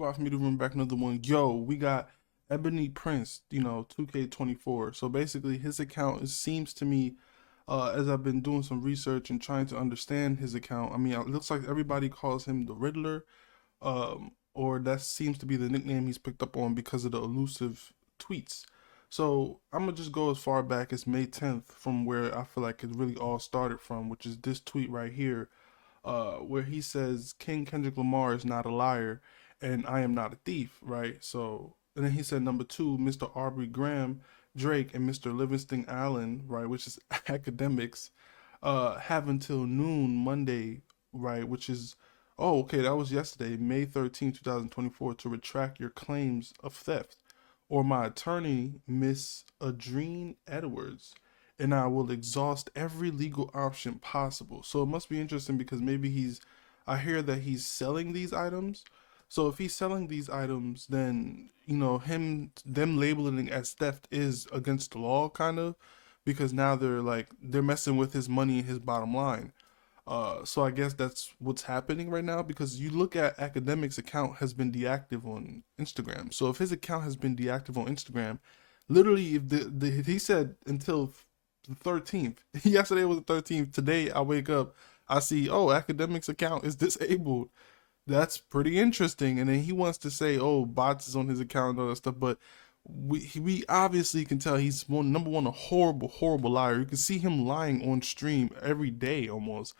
your Alphamediaroom back another one. Yo, we got Ebony Prince, 2K24. So basically, his account, it seems to me, as I've been doing some research and trying to understand his account, I mean, it looks like everybody calls him the Riddler, or that seems to be the nickname he's picked up on because of the elusive tweets. So I'm gonna just go as far back as May 10th from where I feel like it really all started from, which is this tweet right here, where he says King Kendrick Lamar is not a liar and I am not a thief, right? So, and then he said number two, Mr. Aubrey Graham, Drake, and Mr. Livingston Allen, right, which is Akademiks, have until noon Monday, right, which is, oh, okay, that was yesterday, May 13th, 2024, to retract your claims of theft, or my attorney, Miss Adrene Edwards, and I will exhaust every legal option possible. So it must be interesting because maybe I hear that he's selling these items. So if he's selling these items, then, them labeling it as theft is against the law, kind of, because now they're messing with his money and his bottom line. So I guess that's what's happening right now, because you look at Akademiks' account has been deactive on Instagram. So if his account has been deactive on Instagram, literally, if he said until the 13th, yesterday was the 13th, today I wake up, I see, oh, Akademiks' account is disabled. That's pretty interesting. And then he wants to say, oh, bots is on his account and all that stuff, but we obviously can tell he's number one, a horrible liar. You can see him lying on stream every day almost,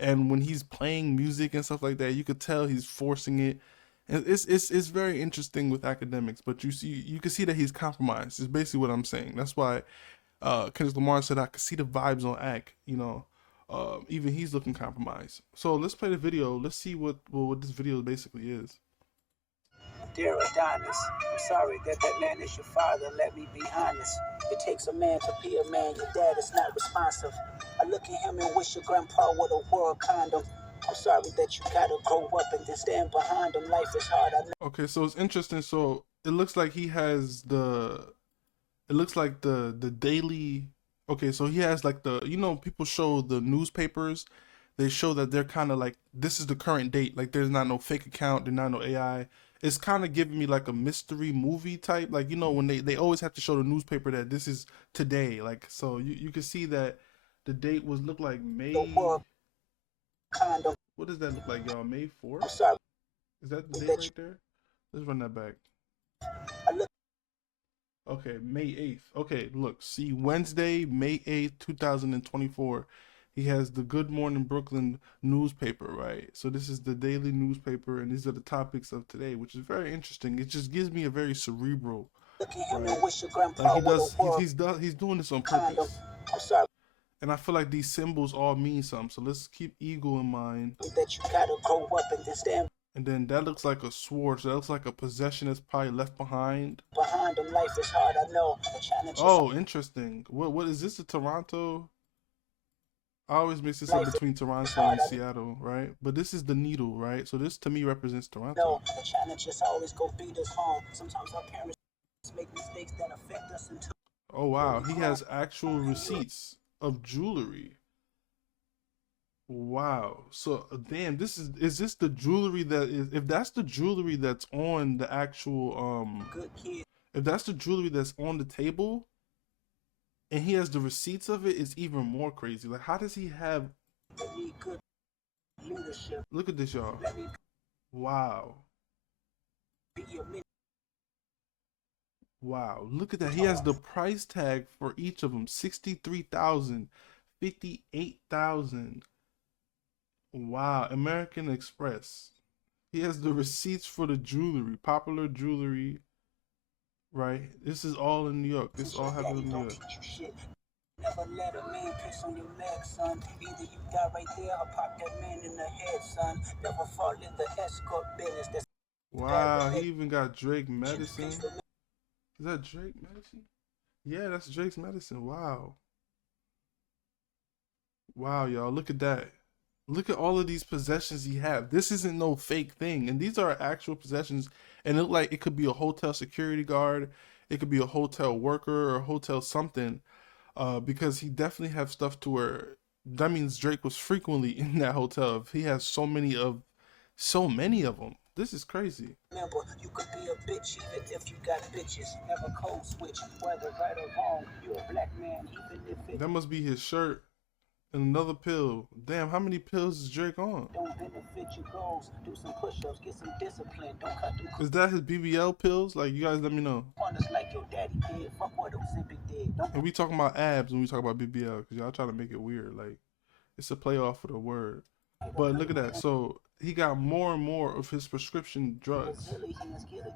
and when he's playing music and stuff like that, you could tell he's forcing it. And it's very interesting with Akademiks, but you can see that he's compromised. Is basically what I'm saying. That's why Kendrick Lamar said I could see the vibes on Ak. Even he's looking compromised. So let's play the video. Let's see what this video basically is. Dear Adonis, I'm sorry that man is your father. Let me be honest. It takes a man to be a man. Your dad is not responsive. I look at him and wish your grandpa would have wore a condom. I'm sorry that you gotta grow up and then stand behind him. Life is hard. Okay, so it's interesting. So it looks like he has the daily. Okay, so he has like people show the newspapers. They show that they're kind of like, this is the current date. Like there's not no fake account. There's not no AI. It's kind of giving me like a mystery movie type. Like, when they always have to show the newspaper that this is today. Like, so you can see that the date look like May. What does that look like, y'all? May 4th? Is that the date right there? Let's run that back. Okay, May 8th. Okay, look, see, Wednesday, May 8th, 2024. He has the Good Morning Brooklyn newspaper, right? So this is the daily newspaper, and these are the topics of today, which is very interesting. It just gives me a very cerebral, right? He's doing this on purpose. And I feel like these symbols all mean something. So let's keep ego in mind. That you gotta grow up and then stand. And then that looks like a sword. So that looks like a possession that's probably left behind. Behind him, life is hard. I know. Oh, interesting. What is this? A Toronto? I always mix this up between Toronto and Seattle, right? But this is the needle, right? So this to me represents Toronto. No, the challenges always go beat us home. Sometimes our parents make mistakes that affect us into. Oh wow, he has actual receipts of jewelry. Wow. So damn, is this the jewelry that is, if that's the jewelry that's on the actual Good kid. If that's the jewelry that's on the table and he has the receipts of it's even more crazy. Like, how does he have good leadership? Look at this, y'all. Wow. Wow, look at that. He has the price tag for each of them. 63,000, 58,000. Wow, American Express. He has the receipts for the jewelry, popular jewelry, right? This is all in New York. This all happened in New York. Never let a man piss on your neck, son. Either you die right there or pop that man in the head, son. Never fall in the escort business. Wow, he even got Drake medicine. Is that Drake medicine? Yeah, that's Drake's medicine. Wow. Wow, y'all, look at that. Look at all of these possessions he have. This isn't no fake thing. And these are actual possessions. And it look like it could be a hotel security guard. It could be a hotel worker or a hotel something. Because he definitely have stuff to where, that means Drake was frequently in that hotel. If he has so many of them. This is crazy. Remember, you could be a bitch even if you got bitches. Never code switch, whether right or wrong. You're a black man, even if it That must be his shirt. And another pill. Damn, how many pills is Drake on? don't benefit your goals. Do some push-ups, get some discipline. Don't cut through Is that his BBL pills? Like, you guys let me know. corners like your daddy did. Fuck what Ozempic did. Don't And we talking about abs when we talk about BBL, because y'all trying to make it weird. Like, it's a play off of the word. But look at that. So he got more and more of his prescription drugs. get a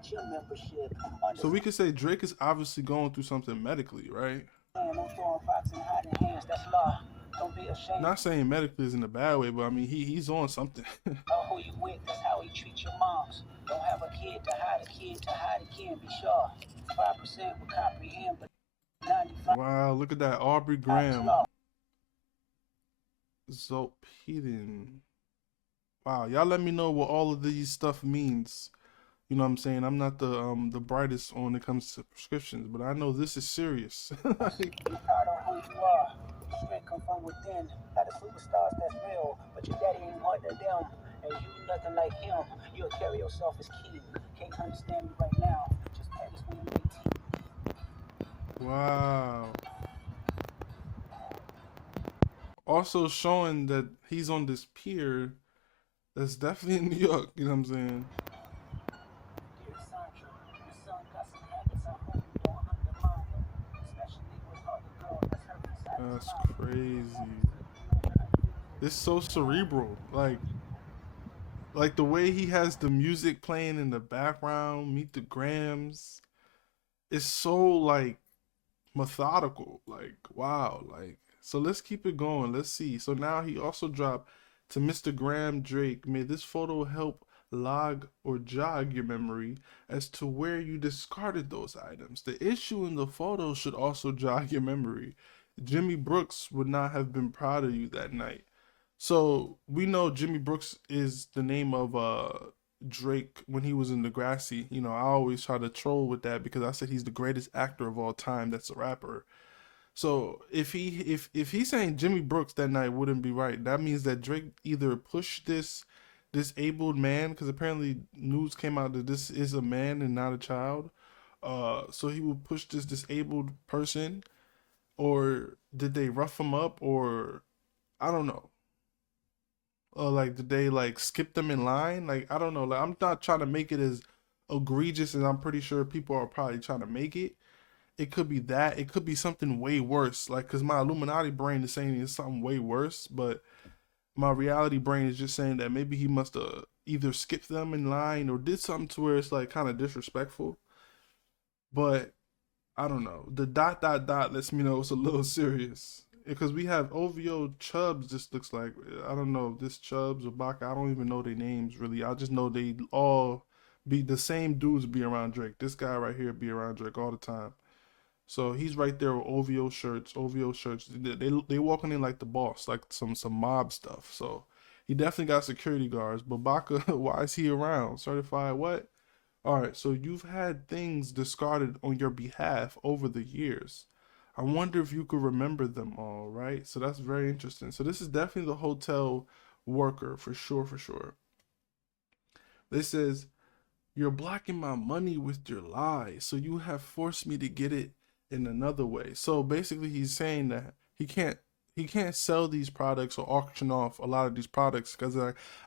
gym membership. So we could say Drake is obviously going through something medically, right? Don't throw rocks and hiding hands. That's law. Don't be ashamed. Not saying medically is in a bad way, but I mean he's on something. Know who you with. That's how he treat your moms. Don't have a kid to hide again. Be sure. 5% will comprehend, but 95. Wow, look at that. Aubrey Graham. Zolpidem. Wow, y'all let me know what all of these stuff means. You know what I'm saying? I'm not the brightest when it comes to prescriptions, but I know this is serious. Be proud of who you are. Strength come from within. Not the superstars that's real, but your daddy ain't one of them. And you nothing like him. You'll carry yourself as king. Can't understand me right now. Just parents when you 18. Wow. Also showing that he's on this pier that's definitely in New York, you know what I'm saying? Dear Sandra, your son got some habits I hope you don't undermine them. Especially with other girl that's hurt inside That's his mind. crazy. It's so cerebral. Like the way he has the music playing in the background, Meet the Grams. It's so like methodical. Like, wow. Like, so let's keep it going. Let's see. So now he also dropped to Mr. Graham Drake. May this photo help log or jog your memory as to where you discarded those items. The issue in the photo should also jog your memory. Jimmy Brooks would not have been proud of you that night. So we know Jimmy Brooks is the name of Drake when he was in Degrassi. You know, I always try to troll with that because I said he's the greatest actor of all time. That's a rapper. So if he's saying Jimmy Brooks that night wouldn't be right, that means that Drake either pushed this disabled man, because apparently news came out that this is a man and not a child. So he would push this disabled person, or did they rough him up, or I don't know. Like did they like skip them in line? Like I don't know. Like I'm not trying to make it as egregious as I'm pretty sure people are probably trying to make it. It could be that. It could be something way worse. Like, cause my Illuminati brain is saying it's something way worse, but my reality brain is just saying that maybe he must have either skipped them in line or did something to where it's like kind of disrespectful. But I don't know. The dot lets me know it's a little serious because we have OVO Chubbs. This looks like I don't know if this Chubbs or Baka. I don't even know their names really. I just know they all be the same dudes be around Drake. This guy right here be around Drake all the time. So he's right there with OVO shirts. OVO shirts. They walking in like the boss, like some mob stuff. So he definitely got security guards. But Baka, why is he around? Certified what? All right. So you've had things discarded on your behalf over the years. I wonder if you could remember them all, right? So that's very interesting. So this is definitely the hotel worker for sure, for sure. This says, you're blocking my money with your lies, so you have forced me to get it in another way. So basically he's saying that he can't sell these products or auction off a lot of these products because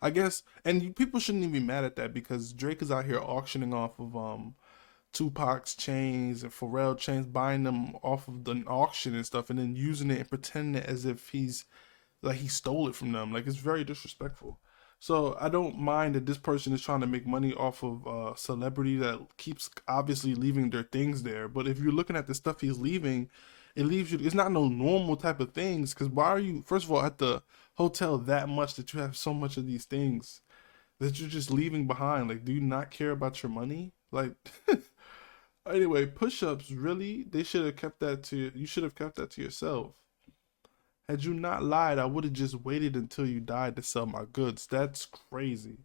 I guess, and people shouldn't even be mad at that because Drake is out here auctioning off of Tupac's chains and Pharrell chains, buying them off of the auction and stuff, and then using it and pretending it as if he's like he stole it from them. Like it's very disrespectful. So I don't mind that this person is trying to make money off of celebrity that keeps obviously leaving their things there. But if you're looking at the stuff he's leaving, it leaves you. It's not no normal type of things. Because why are you, first of all, at the hotel that much that you have so much of these things that you're just leaving behind? Like, do you not care about your money? Like, anyway, push-ups. Really, they should have kept that to. You should have kept that to yourself. Had you not lied, I would have just waited until you died to sell my goods. That's crazy.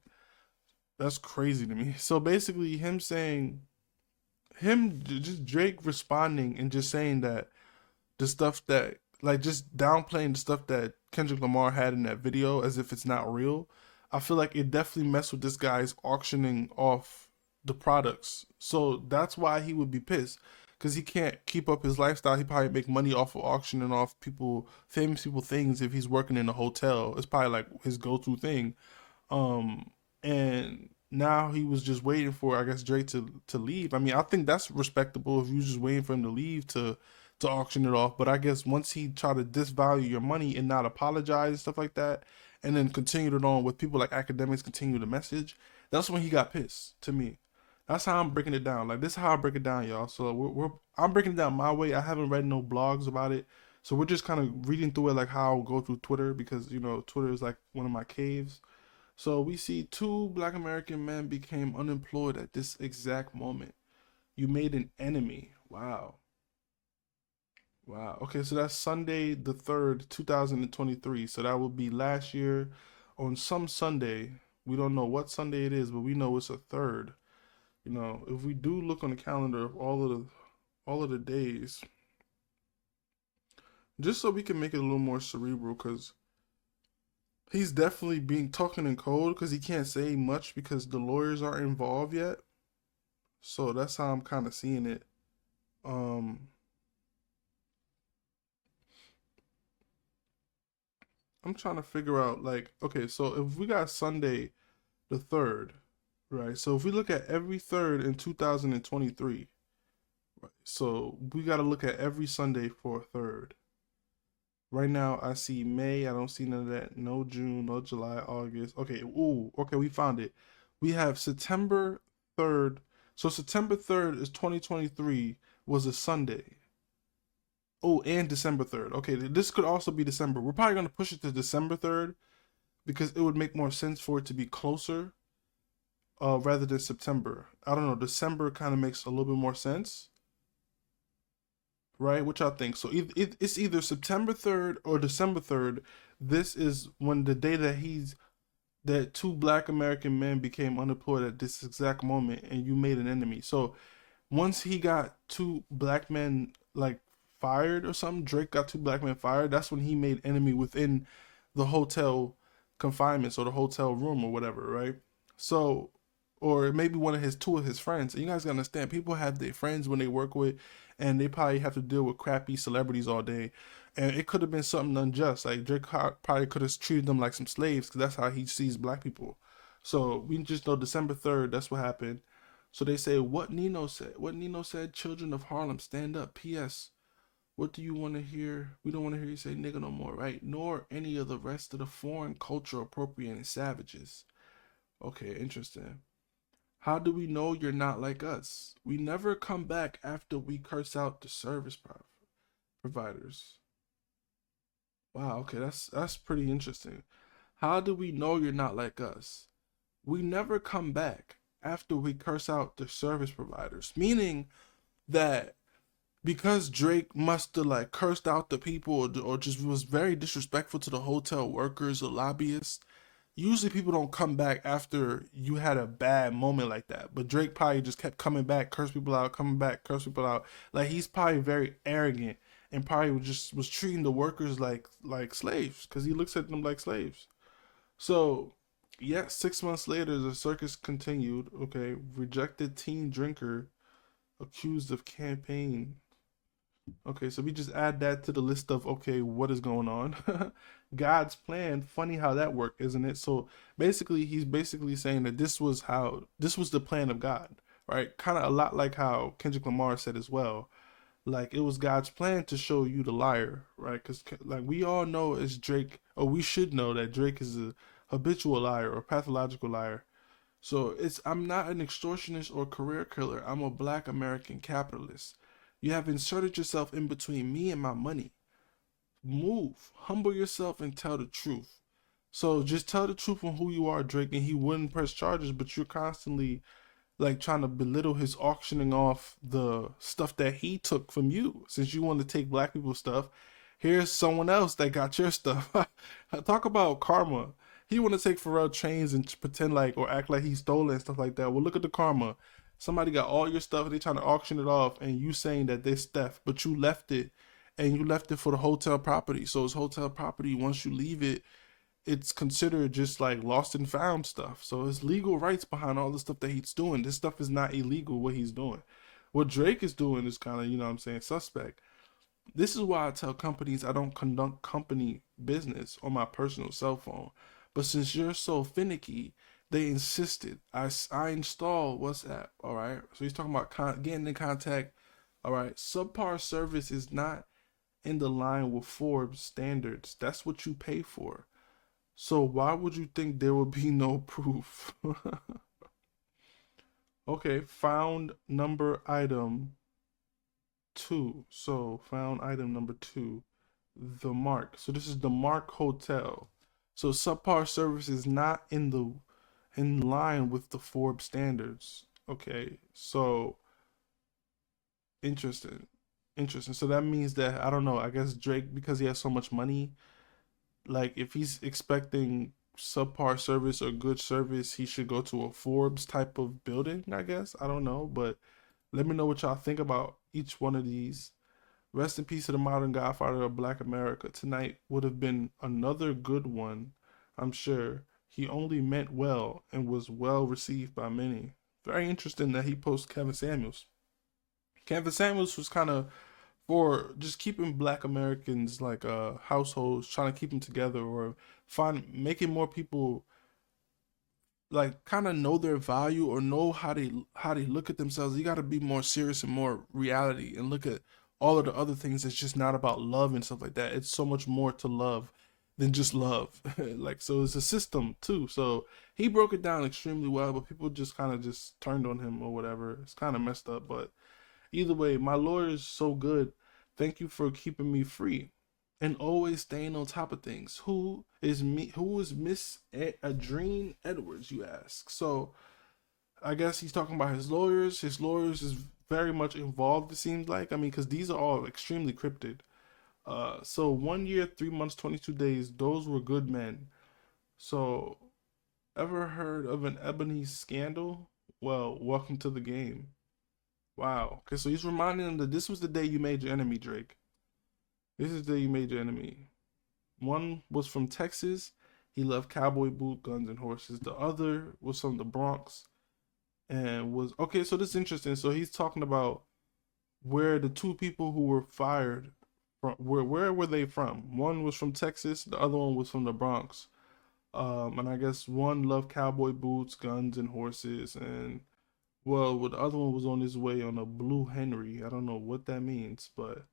That's crazy to me. So basically, just Drake responding and just saying that the stuff that, like, just downplaying the stuff that Kendrick Lamar had in that video as if it's not real. I feel like it definitely messed with this guy's auctioning off the products. So that's why he would be pissed, because he can't keep up his lifestyle. He probably make money off of auctioning off famous people things. If he's working in a hotel, it's probably like his go-to thing. Um, and now he was just waiting for, I guess, Drake to leave. I mean, I think that's respectable if you just waiting for him to leave to auction it off. But I guess once he tried to disvalue your money and not apologize and stuff like that, and then continued it on with people like Academics continue the message, that's when he got pissed. To me, that's how I'm breaking it down. Like, this is how I break it down, y'all. So I'm breaking it down my way. I haven't read no blogs about it. So we're just kind of reading through it like how I'll go through Twitter, because Twitter is like one of my caves. So we see two black American men became unemployed at this exact moment. You made an enemy. Wow. Wow. Okay, so that's Sunday the 3rd, 2023. So that would be last year on some Sunday. We don't know what Sunday it is, but we know it's a third. If we do look on the calendar of all of the days, just so we can make it a little more cerebral, because he's definitely being talking in code because he can't say much because the lawyers aren't involved yet. So that's how I'm kind of seeing it. Um, I'm trying to figure out, like, okay, so if we got Sunday the 3rd, right? So if we look at every third in 2023, right? So we got to look at every Sunday for a third. Right now, I see May. I don't see none of that. No June, no July, August. Okay, ooh, okay, we found it. We have September 3rd. So September 3rd is 2023 was a Sunday. Oh, and December 3rd. Okay, this could also be December. We're probably going to push it to December 3rd because it would make more sense for it to be closer rather than September. I don't know. December kind of makes a little bit more sense, right? What y'all think? So it's either September 3rd or December 3rd. This is when the day that two black American men became unemployed at this exact moment, and you made an enemy. So once he got two black men like fired or something, Drake got two black men fired. That's when he made enemy within the hotel confinements or the hotel room or whatever, right? So, or maybe two of his friends. And you guys gotta understand, people have their friends when they work with, and they probably have to deal with crappy celebrities all day. And it could have been something unjust. Like Drake probably could have treated them like some slaves because that's how he sees black people. So we just know December 3rd, that's what happened. So they say what Nino said. What Nino said, children of Harlem, stand up. P.S. What do you want to hear? We don't want to hear you say nigga no more, right? Nor any of the rest of the foreign culture appropriating savages. Okay, interesting. How do we know you're not like us? We never come back after we curse out the providers. Wow, okay, that's pretty interesting. How do we know you're not like us? We never come back after we curse out the service providers. Meaning that because Drake must have like cursed out the people, or just was very disrespectful to the hotel workers or lobbyists, usually people don't come back after you had a bad moment like that. But Drake probably just kept coming back, curse people out, coming back, curse people out. Like, he's probably very arrogant and probably was treating the workers like slaves because he looks at them like slaves. So yeah, 6 months later, the circus continued. Okay, rejected teen drinker accused of campaign. Okay, so we just add that to the list of, okay, what is going on? God's plan. Funny how that worked, isn't it? So basically, he's basically saying that this was the plan of God, right? Kind of a lot like how Kendrick Lamar said as well. Like, it was God's plan to show you the liar, right? Because like we all know as Drake, or we should know that Drake is a habitual liar or pathological liar. So I'm not an extortionist or career killer. I'm a black American capitalist. You have inserted yourself in between me and my money. Move, humble yourself, and tell the truth. So just tell the truth on who you are, Drake, and he wouldn't press charges. But you're constantly like trying to belittle his auctioning off the stuff that he took from you. Since you want to take black people's stuff, here's someone else that got your stuff. Talk about karma. He want to take Pharrell chains and pretend like or act like he stole it and stuff like that. Well, look at the karma. Somebody got all your stuff. They trying to auction it off, and you saying that they theft, but you left it, and you left it for the hotel property. So it's hotel property. Once you leave it, it's considered just like lost and found stuff. So it's legal rights behind all the stuff that he's doing. This stuff is not illegal what he's doing. What Drake is doing is kind of, you know what I'm saying, suspect. This is why I tell companies I don't conduct company business on my personal cell phone. But since you're so finicky, they insisted. I installed WhatsApp, all right? So he's talking about getting in contact, all right? Subpar service is not in the line with Forbes standards. That's what you pay for. So why would you think there would be no proof? Okay, found number item 2. So found item number 2, the Mark. So this is the Mark Hotel. So subpar service is not in line with the Forbes standards. Okay, so interesting, interesting. So that means that I don't know. I guess Drake, because he has so much money, like if he's expecting subpar service or good service, he should go to a Forbes type of building. I guess I don't know, but let me know what y'all think about each one of these. Rest in peace to the modern godfather of Black America. Tonight would have been another good one, I'm sure. He only meant well and was well received by many. Very interesting that he posted Kevin Samuels. Kevin Samuels was kind of for just keeping Black Americans like households, trying to keep them together or find making more people like kind of know their value or know how they look at themselves. You got to be more serious and more reality and look at all of the other things. It's just not about love and stuff like that. It's so much more to love than just love. Like so it's a system too. So he broke it down extremely well, but people just kind of just turned on him or whatever. It's kind of messed up, but either way, my lawyer is so good. Thank you for keeping me free and always staying on top of things. Who is me? Who is Miss Adrene Edwards? You ask. So I guess he's talking about his lawyers. His lawyers is very much involved. It seems like. I mean, because these are all extremely cryptid. So 1 year, 3 months, 22 days. Those were good men. So ever heard of an Ebony scandal? Well, welcome to the game. Wow. Okay, so he's reminding them that this was the day you made your enemy, Drake. This is the day you made your enemy. One was from Texas. He loved cowboy boot, guns, and horses. The other was from the Bronx and was okay. So this is interesting. So he's talking about where the two people who were fired from. Where were they from? One was from Texas. The other one was from the Bronx. And I guess one loved cowboy boots, guns, and horses, and well, the other one was on his way on a Blue Henry. I don't know what that means, but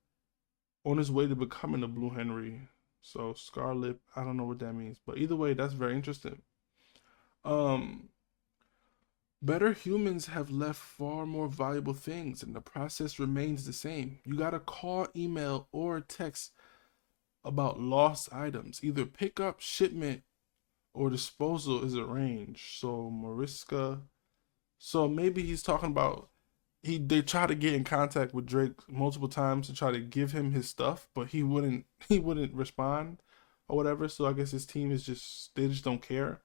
on his way to becoming a Blue Henry. So Scarlet, I don't know what that means, but either way, that's very interesting. Um, Better humans have left far more valuable things, and the process remains the same. You gotta call, email, or text about lost items. Either pickup, shipment, or disposal is arranged. So Mariska, so maybe he's talking about they try to get in contact with Drake multiple times to try to give him his stuff, but he wouldn't respond or whatever. So I guess his team is just they just don't care.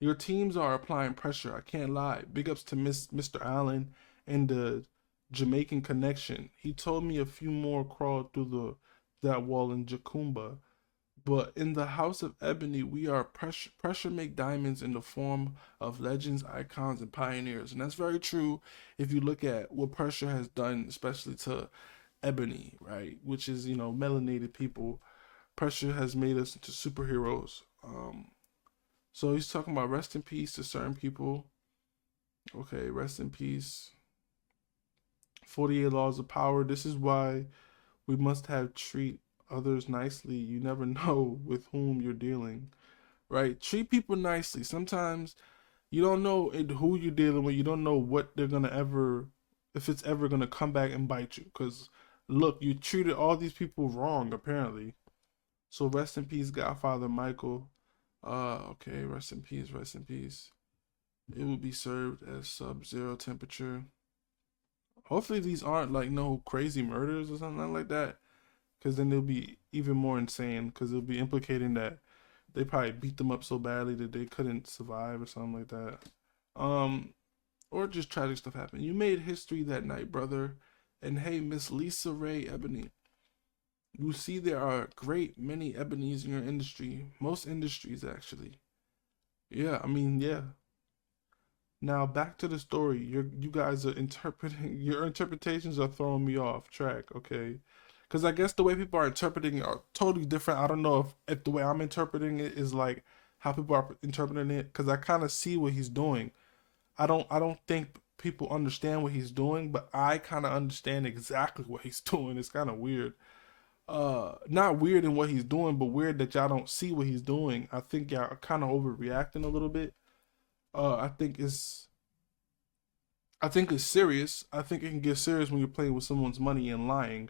Your teams are applying pressure. I can't lie. Big ups to Mr. Allen and the Jamaican connection. He told me a few more crawled through that wall in Jacumba. But in the House of Ebony, we are pressure make diamonds in the form of legends, icons, and pioneers. And that's very true if you look at what pressure has done, especially to Ebony, right? Which is, melanated people. Pressure has made us into superheroes. So he's talking about rest in peace to certain people. Okay, rest in peace. 48 laws of power. This is why we must have treat others nicely. You never know with whom you're dealing, right? Treat people nicely. Sometimes you don't know who you're dealing with. You don't know what they're gonna ever, if it's ever gonna come back and bite you. Cause look, you treated all these people wrong apparently. So rest in peace, Godfather Michael. Okay, rest in peace, rest in peace. It will be served at sub-zero temperature. Hopefully these aren't like no crazy murders or something like that, because then they'll be even more insane. Because it'll be implicating that they probably beat them up so badly that they couldn't survive or something like that. Um, or just tragic stuff happened. You made history that night, brother. And hey, Miss Lisa Ray Ebony, You see, there are a great many ebonies in your industry, most industries actually. Yeah, I mean, yeah. Now back to the story. You guys are interpreting your interpretations are throwing me off track, okay? Because I guess the way people are interpreting it are totally different. I don't know if the way I'm interpreting it is like how people are interpreting it. Because I kind of see what he's doing. I don't think people understand what he's doing, but I kind of understand exactly what he's doing. It's kind of weird. Not weird in what he's doing, but weird that y'all don't see what he's doing. I think y'all are kind of overreacting a little bit. I think it's serious. I think it can get serious when you're playing with someone's money and lying.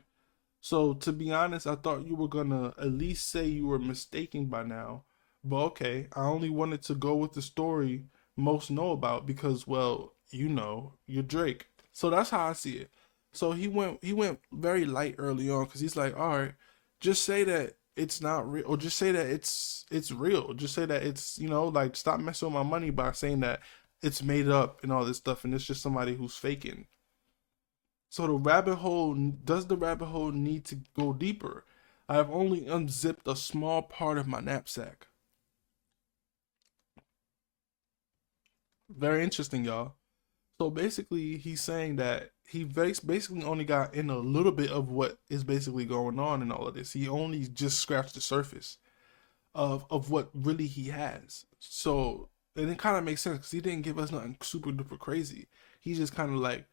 So to be honest, I thought you were gonna at least say you were mistaken by now. But okay, I only wanted to go with the story most know about because, well, you're Drake. So that's how I see it. So he went very light early on because he's like, all right, just say that it's not real, or just say that it's real. Just say that it's like stop messing with my money by saying that it's made up and all this stuff, and it's just somebody who's faking. So does the rabbit hole need to go deeper? I have only unzipped a small part of my knapsack. Very interesting, y'all. So basically, he's saying that he basically only got in a little bit of what is basically going on in all of this. He only just scratched the surface of what really he has. So, and it kind of makes sense because he didn't give us nothing super duper crazy. He's just kind of like,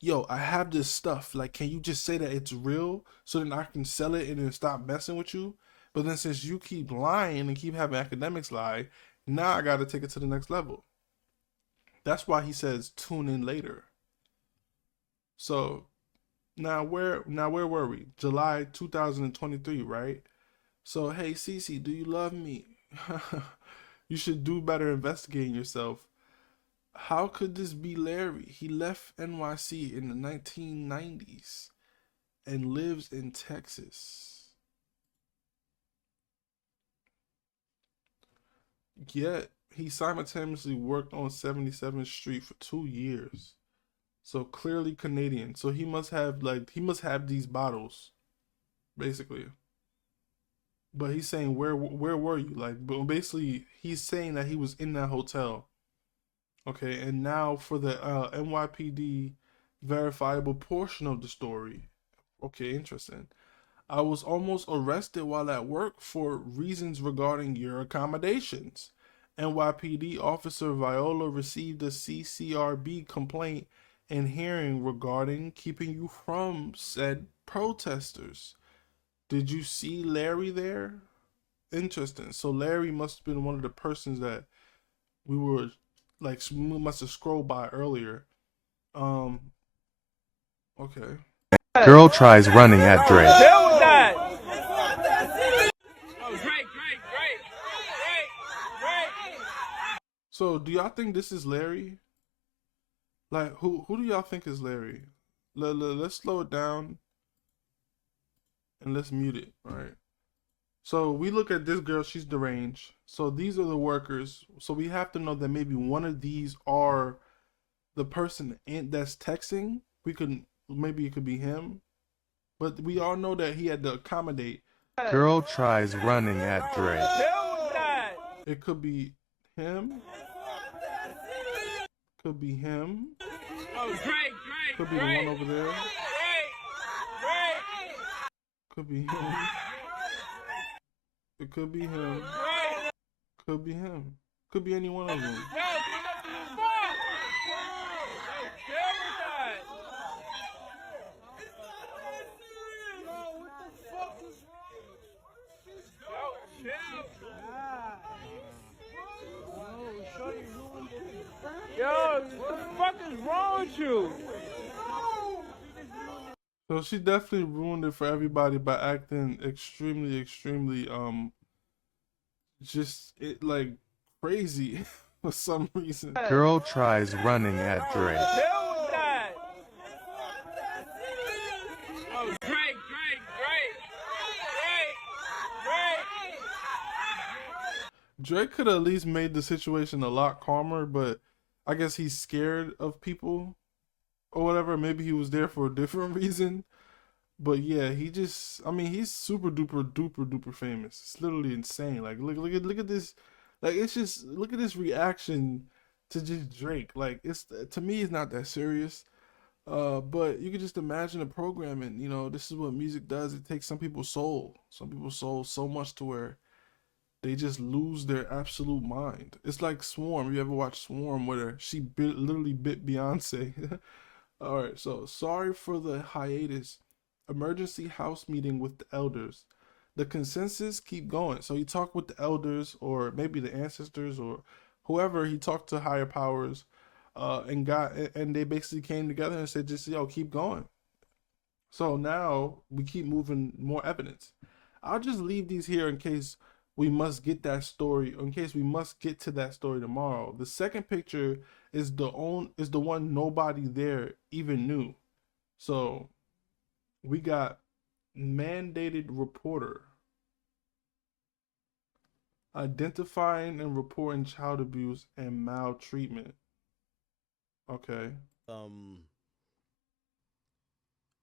yo, I have this stuff. Like, can you just say that it's real so then I can sell it and then stop messing with you? But then since you keep lying and keep having academics lie, now I got to take it to the next level. That's why he says tune in later. So now where were we? July 2023, right? So hey Cece, do you love me? You should do better investigating yourself. How could this be Larry? He left NYC in the 1990s and lives in Texas. Yet he simultaneously worked on 77th Street for 2 years. So clearly Canadian. So he must have these bottles, basically. But he's saying where were you? Like, but basically he's saying that he was in that hotel. Okay, and now for the NYPD verifiable portion of the story. Okay, interesting. I was almost arrested while at work for reasons regarding your accommodations. NYPD officer Viola received a CCRB complaint and hearing regarding keeping you from said protesters. Did you see Larry there? Interesting. So Larry must have been one of the persons that we were like we must have scrolled by earlier. Um. Okay. Girl tries running at Drake. Deal with that. So do y'all think this is Larry? Like who do y'all think is Larry? Let's slow it down and let's mute it. All right. So we look at this girl, she's deranged. So these are the workers. So we have to know that maybe one of these are the person that's texting. Maybe it could be him. But we all know that he had to accommodate. Girl tries running at Drake. Deal with that. It could be him. Could be him. Oh, Drake. Could be the one over there. Drake. Could be him. It could be him. Could be him. Could be any one of them. Yo, what the fuck is wrong with you? So she definitely ruined it for everybody by acting extremely, just like crazy for some reason. Girl tries running at Drake. Deal with that. Oh, Drake. Drake could have at least made the situation a lot calmer, but I guess he's scared of people or whatever. Maybe he was there for a different reason. But yeah, he just, I mean, he's super duper duper duper famous. It's literally insane. Like, look at this. Like, it's just, look at this reaction to just Drake. Like, it's, to me, it's not that serious. But you can just imagine the programming. You know, this is what music does. It takes some people's soul. Some people's soul so much to where they just lose their absolute mind. It's like Swarm. You ever watch Swarm where literally bit Beyonce? All right, so sorry for the hiatus. Emergency house meeting with the elders. The consensus keep going. So he talked with the elders, or maybe the ancestors, or whoever. He talked to higher powers, and they basically came together and said, just yo, keep going. So now we keep moving more evidence. I'll just leave these here in case we must get that story, or in case we must get to that story tomorrow. The second picture is the one nobody there even knew. So we got mandated reporter identifying and reporting child abuse and maltreatment. Okay.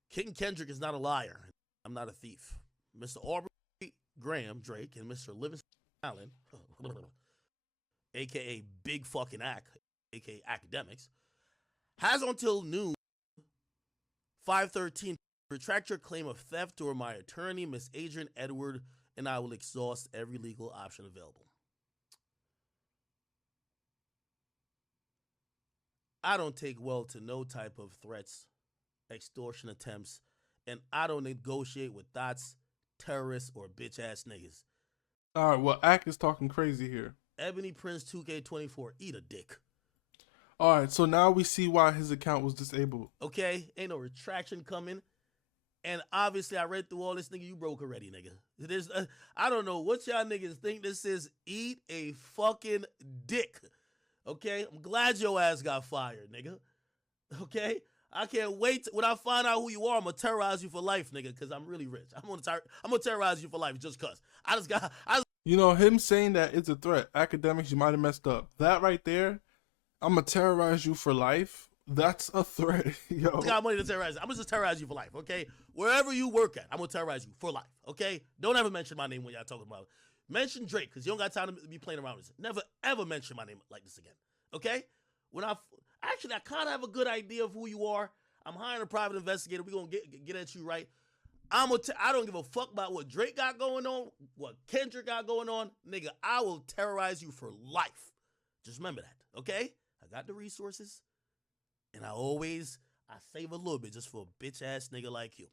King Kendrick is not a liar. I'm not a thief. Mr. Aubrey Graham Drake and Mr. Livingston Allen, aka Big Fucking Ack, aka Akademiks, has until noon 5:13 to retract your claim of theft, or my attorney, Miss Adrian Edward, and I will exhaust every legal option available. I don't take well to no type of threats, extortion attempts, and I don't negotiate with thoughts, terrorists, or bitch ass niggas. All right. Well, Ack is talking crazy here. EbonyPrince2k24, eat a dick. All right. So now we see why his account was disabled. Okay, ain't no retraction coming. And obviously, I read through all this, nigga. You broke already, nigga. There's, I don't know what y'all niggas think this is. Eat a fucking dick. Okay, I'm glad your ass got fired, nigga. Okay, I can't wait when I find out who you are. I'm gonna terrorize you for life, nigga, because I'm really rich. I'm gonna terrorize you for life just cause. You know, him saying that it's a threat. Academics, you might have messed up. That right there, I'm gonna terrorize you for life. That's a threat, yo. I got money to terrorize. I'm gonna just terrorize you for life, okay? Wherever you work at, I'm gonna terrorize you for life, okay? Don't ever mention my name when y'all talking about it. Mention Drake, because you don't got time to be playing around with this. Never ever mention my name like this again, okay? I kind of have a good idea of who you are. I'm hiring a private investigator. We're gonna get at you right. I don't give a fuck about what Drake got going on, what Kendrick got going on, nigga. I will terrorize you for life. Just remember that, okay? I got the resources. And I save a little bit just for a bitch ass nigga like you.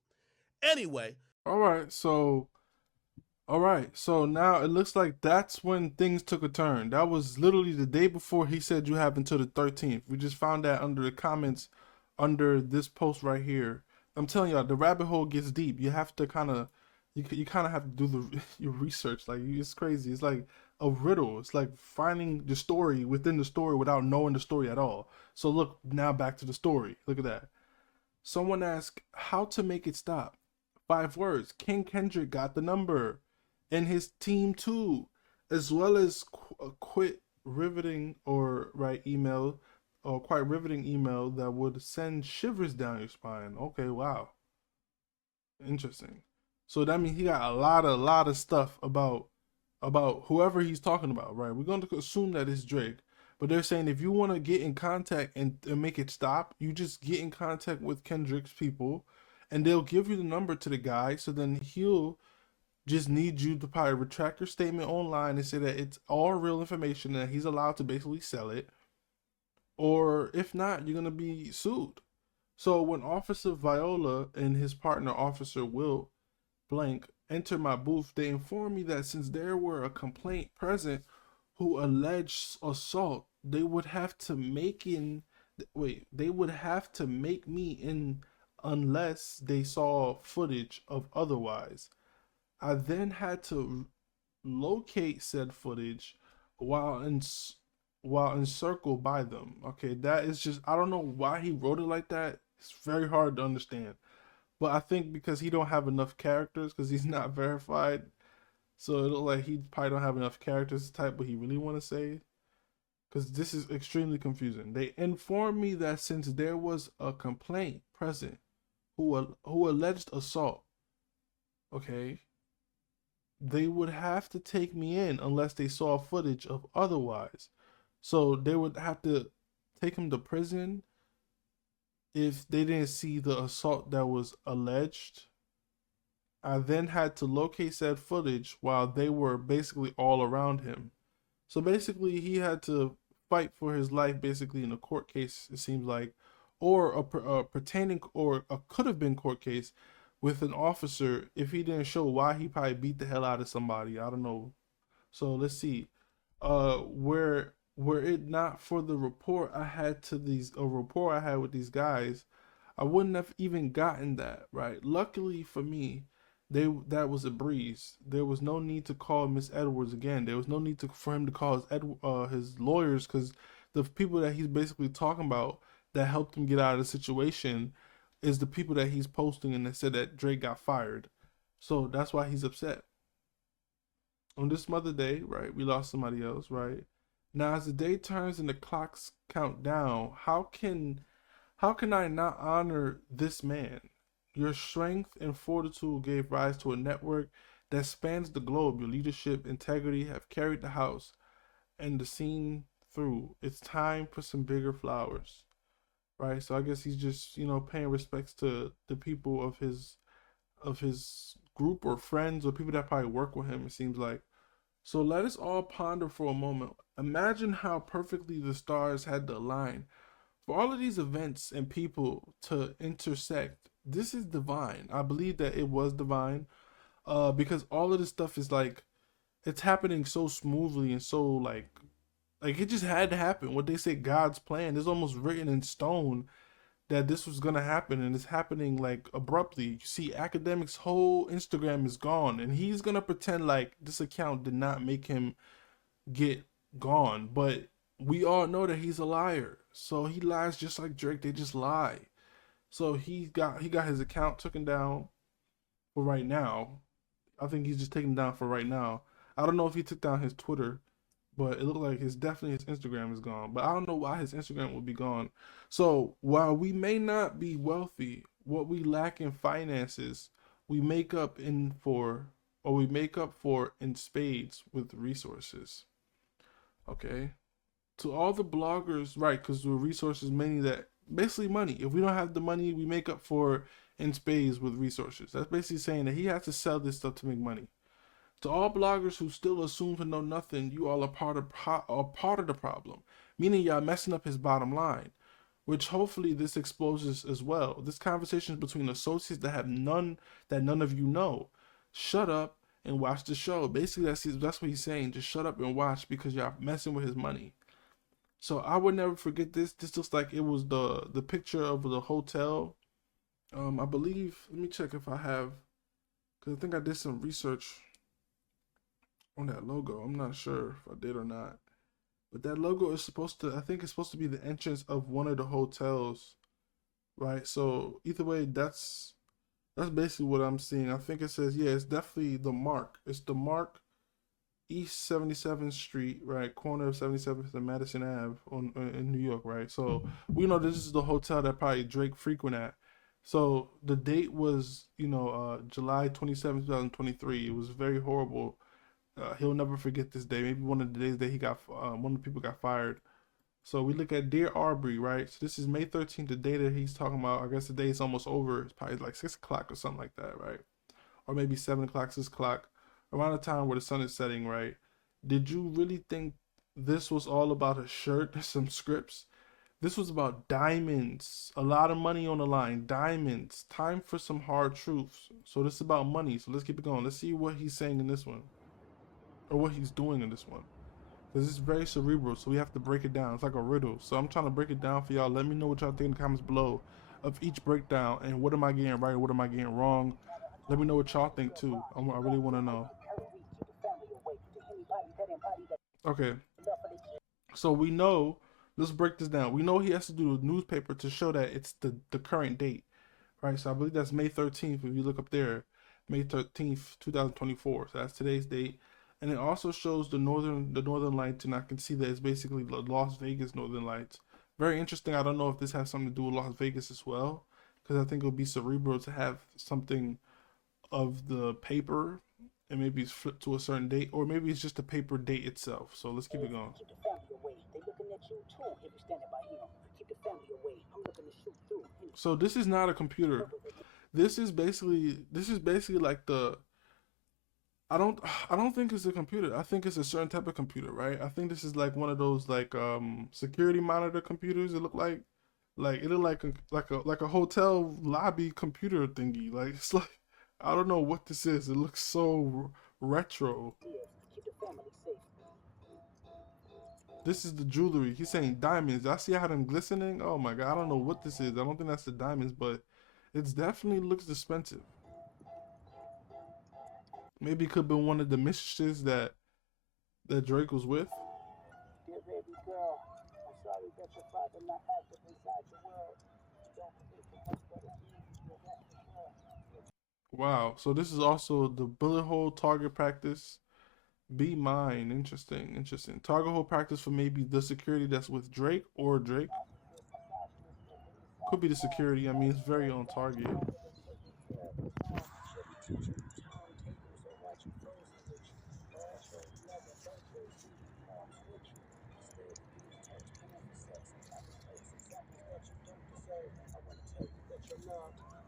Anyway. All right. So now it looks like that's when things took a turn. That was literally the day before he said you have until the 13th. We just found that under the comments under this post right here. I'm telling y'all, the rabbit hole gets deep. You have to kind of, you kind of have to do your research. Like, it's crazy. It's like a riddle. It's like finding the story within the story without knowing the story at all. So look, now back to the story. Look at that. Someone asked how to make it stop. 5 words. King Kendrick got the number, and his team too, as well as quite riveting email that would send shivers down your spine. Okay, wow, interesting. So that means he got a lot of stuff about whoever he's talking about, right? We're going to assume that it's Drake. But they're saying if you want to get in contact and make it stop, you just get in contact with Kendrick's people and they'll give you the number to the guy. So then he'll just need you to probably retract your statement online and say that it's all real information and he's allowed to basically sell it. Or if not, you're going to be sued. So when Officer Viola and his partner, Officer Will Blank, enter my booth, they informed me that since there were a complaint present who alleged assault, they would have to make me in unless they saw footage of otherwise. I then had to locate said footage while encircled by them. Okay, that is just, I don't know why he wrote it like that. It's very hard to understand. But I think because he don't have enough characters, because he's not verified, so it looks like he probably don't have enough characters to type what he really want to say. Because this is extremely confusing. They informed me that since there was a complaint present who alleged assault, okay, they would have to take me in unless they saw footage of otherwise. So they would have to take him to prison if they didn't see the assault that was alleged. I then had to locate said footage while they were basically all around him. So basically, he had to fight for his life, basically in a court case. It seems like, or a pertaining or a could have been court case with an officer if he didn't show why he probably beat the hell out of somebody. I don't know. So let's see. Were it not for the report I had to these a report I had with these guys, I wouldn't have even gotten that, right? Luckily for me, that was a breeze. There was no need to call Miss Edwards again. There was no need for him to call his lawyers, because the people that he's basically talking about that helped him get out of the situation is the people that he's posting and that said that Drake got fired. So that's why he's upset. On this Mother Day, right, we lost somebody else, right? Now as the day turns and the clocks count down, how can I not honor this man? Your strength and fortitude gave rise to a network that spans the globe. Your leadership, integrity have carried the house and the scene through. It's time for some bigger flowers, right? So I guess he's just, paying respects to the people of his group or friends or people that probably work with him, it seems like. So let us all ponder for a moment. Imagine how perfectly the stars had to align for all of these events and people to intersect. This is divine. I believe that it was divine, because all of this stuff is like, it's happening so smoothly and so like it just had to happen. What they say, God's plan is almost written in stone that this was gonna happen, and it's happening like abruptly. You see, Akademiks' whole Instagram is gone, and he's gonna pretend like this account did not make him get gone, but we all know that he's a liar. So he lies just like Drake. They just lie. So he got his account taken down for right now. I think he's just taking down for right now. I don't know if he took down his Twitter, but it looked like his Instagram is gone. But I don't know why his Instagram would be gone. So while we may not be wealthy, what we lack in finances, we make up for in spades with resources. Okay. To all the bloggers, right? Because the resources mainly that basically money. If we don't have the money, we make up for in spades with resources. That's basically saying that he has to sell this stuff to make money. To all bloggers who still assume to know nothing, you all are part of the problem, meaning y'all messing up his bottom line, which hopefully this exposes as well. This conversation is between associates that none of you know. Shut up and watch the show. Basically, that's what he's saying. Just shut up and watch because y'all messing with his money. So I would never forget this. This looks like it was the picture of the hotel. I believe. Let me check if I have, because I think I did some research on that logo. I'm not sure if I did or not, but that logo is I think it's supposed to be the entrance of one of the hotels, right? So either way, that's basically what I'm seeing. I think it says, yeah, it's definitely the Mark. It's the Mark, East 77th Street, right, corner of 77th and Madison Ave in New York, right? So we know this is the hotel that probably Drake frequent at. So the date was, July 27th, 2023. It was very horrible. He'll never forget this day. Maybe one of the days that one of the people got fired. So we look at Dear Aubrey, right? So this is May 13th, the day that he's talking about. I guess the day is almost over. It's probably like 6 o'clock or something like that, right? Or maybe 7 o'clock, 6 o'clock, around the time where the sun is setting, right? Did you really think this was all about a shirt, some scripts? This was about diamonds, a lot of money on the line, diamonds, time for some hard truths. So this is about money. So let's keep it going. Let's see what he's saying in this one, or what he's doing in this one. Because it's very cerebral, so we have to break it down. It's like a riddle. So I'm trying to break it down for y'all. Let me know what y'all think in the comments below of each breakdown, and what am I getting right, what am I getting wrong. Let me know what y'all think too. I really want to know. Okay. So we know, let's break this down. We know he has to do a newspaper to show that it's the current date, right? So I believe that's May 13th. If you look up there, May 13th, 2024. So that's today's date. And it also shows the northern lights, and I can see that it's basically the Las Vegas northern lights. Very interesting. I don't know if this has something to do with Las Vegas as well. because I think it would be cerebral to have something of the paper and maybe it's flipped to a certain date, or maybe it's just the paper date itself. So let's keep it going. Keep the family away. They looking at you too if you're standing by him. Keep the family away. I'm looking to shoot through. So this is not a computer. This is basically like the I don't think it's a computer. I think it's a certain type of computer, right? I think this is like one of those like security monitor computers. It look like it look like a hotel lobby computer thingy. Like it's like I don't know what this is. It looks so retro. Keep the family safe. This is the jewelry. He's saying diamonds. I see how them glistening. Oh my god, I don't know what this is. I don't think that's the diamonds, but it's definitely looks expensive. Maybe it could be one of the mistresses that Drake was with. Dear baby girl, I'm sorry that your father not active inside your world. Don't forget the much better you're world. Wow. So this is also the bullet hole target practice. Be mine. Interesting. Interesting. Target hole practice for maybe the security that's with Drake or Drake. Could be the security. I mean, it's very on target.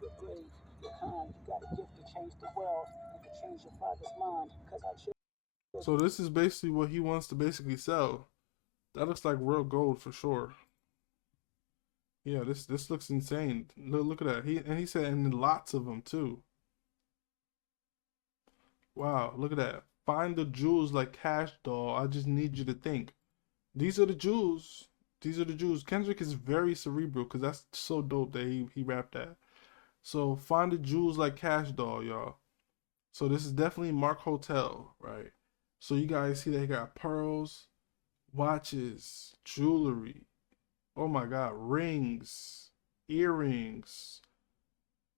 You're brave, you're kind, you got a gift to change the world and to change your father's mind. Cause I choose. So this is basically what he wants to basically sell. That looks like real gold for sure. Yeah, this looks insane. Look at that. He said, and lots of them too. Wow, look at that. Find the jewels like Cash Doll. I just need you to think. These are the jewels. These are the jewels. Kendrick is very cerebral because that's so dope that he rapped that. So find the jewels like Cash Doll, y'all. So this is definitely Mark Hotel, right? So you guys see that he got pearls, watches, jewelry. Oh my god, rings, earrings.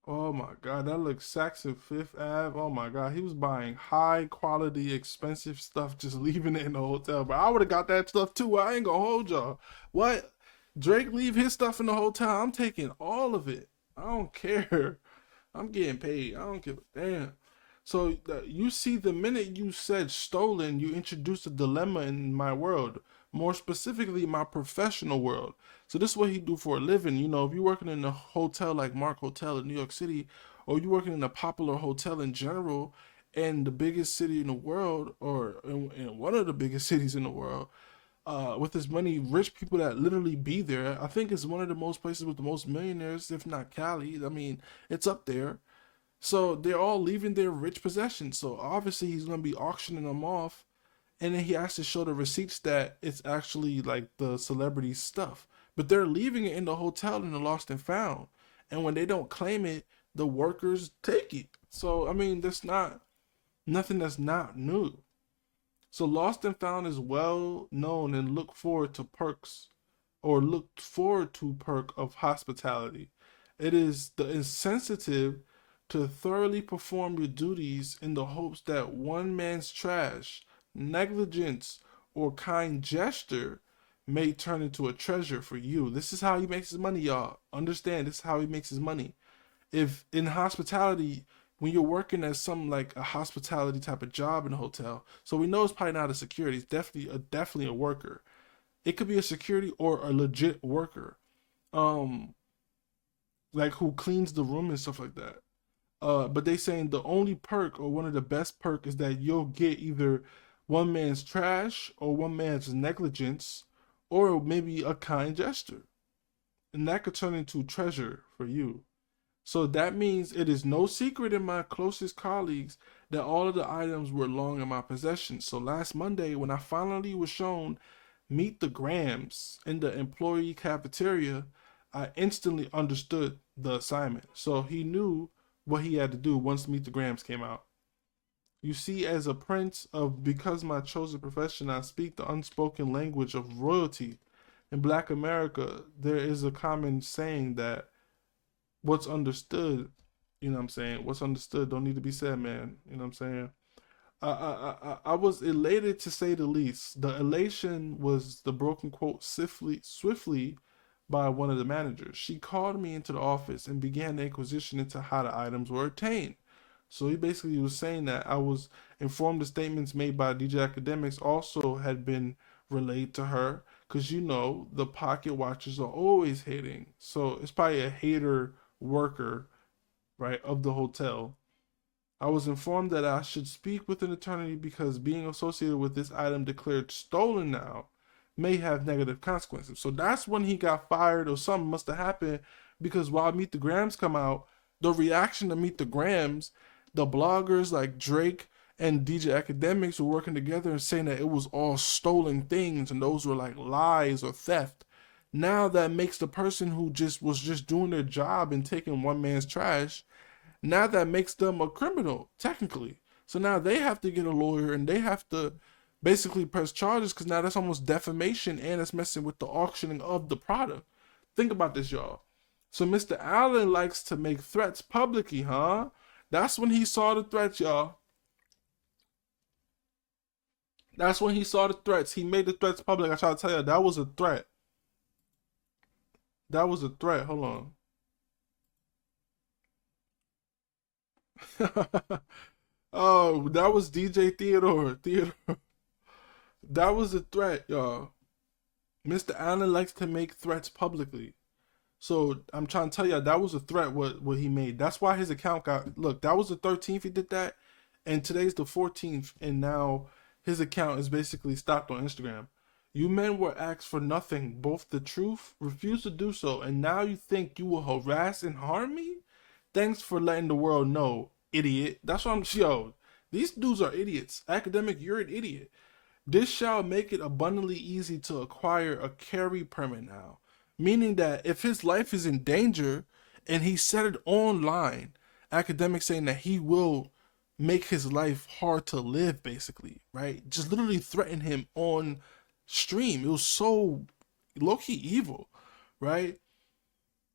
Oh my god, that looks Saks Fifth Ave. Oh my god, he was buying high quality, expensive stuff, just leaving it in the hotel. But I would have got that stuff too. I ain't gonna hold y'all. What? Drake leave his stuff in the hotel? I'm taking all of it. I don't care. I'm getting paid. I don't give a damn. So you see, the minute you said stolen, you introduced a dilemma in my world, more specifically my professional world. So this is what he do for a living. You know, if you're working in a hotel like Mark Hotel in New York City, or you're working in a popular hotel in general, in the biggest city in the world, or in one of the biggest cities in the world, with as many rich people that literally be there, I think it's one of the most places with the most millionaires, if not Cali. I mean, it's up there. So they're all leaving their rich possessions. So obviously he's going to be auctioning them off. And then he has to show the receipts that it's actually like the celebrity stuff. But they're leaving it in the hotel in the lost and found. And when they don't claim it, the workers take it. So, I mean, that's not nothing that's not new. So lost and found is well known and looked forward to perk of hospitality. It is the insensitive to thoroughly perform your duties in the hopes that one man's trash, negligence, or kind gesture may turn into a treasure for you. This is how he makes his money, y'all. Understand, this is how he makes his money. If in hospitality, when you're working as some like a hospitality type of job in a hotel, so we know it's probably not a security, it's definitely a worker. It could be a security or a legit worker, like who cleans the room and stuff like that. But they saying the only perk or one of the best perk is that you'll get either one man's trash or one man's negligence, or maybe a kind gesture, and that could turn into treasure for you. So that means it is no secret in my closest colleagues that all of the items were long in my possession. So last Monday, when I finally was shown Meet the Grams in the employee cafeteria, I instantly understood the assignment. So he knew what he had to do once Meet the Grams came out. You see, as a prince of because my chosen profession, I speak the unspoken language of royalty. In Black America, there is a common saying that what's understood, you know what I'm saying? What's understood don't need to be said, man. You know what I'm saying? I was elated to say the least. The elation was the broken quote swiftly by one of the managers. She called me into the office and began the inquisition into how the items were obtained. So he basically was saying that I was informed the statements made by DJ Akademiks also had been relayed to her, because you know the pocket watchers are always hating. So it's probably a hater worker, right, of the hotel. I was informed that I should speak with an attorney because being associated with this item declared stolen now may have negative consequences. So that's when he got fired, or something must have happened, because while Meet the Grams come out, the reaction to Meet the Grams, the bloggers like Drake and DJ Akademiks were working together and saying that it was all stolen things and those were like lies or theft. Now that makes the person who just was just doing their job and taking one man's trash, now that makes them a criminal technically. So now they have to get a lawyer and they have to basically press charges, because now that's almost defamation and it's messing with the auctioning of the product. Think about this, y'all. So Mr. Allen likes to make threats publicly, huh? That's when he saw the threats, y'all. That's when he saw the threats. He made the threats public. I try to tell you, that was a threat. That was a threat. Hold on. Oh, that was DJ Theodore. That was a threat, y'all. Mr. Allen likes to make threats publicly. So I'm trying to tell you, that was a threat what he made. That's why his account got, look, that was the 13th he did that, and today's the 14th, and now his account is basically stopped on Instagram. You men were asked for nothing, both the truth, refused to do so, and now you think you will harass and harm me? Thanks for letting the world know, idiot. That's what I'm, yo, these dudes are idiots. Academic, you're an idiot. This shall make it abundantly easy to acquire a carry permit now. Meaning that if his life is in danger and he said it online, Academics saying that he will make his life hard to live, basically, right? Just literally threaten him on stream. It was so low-key evil, right?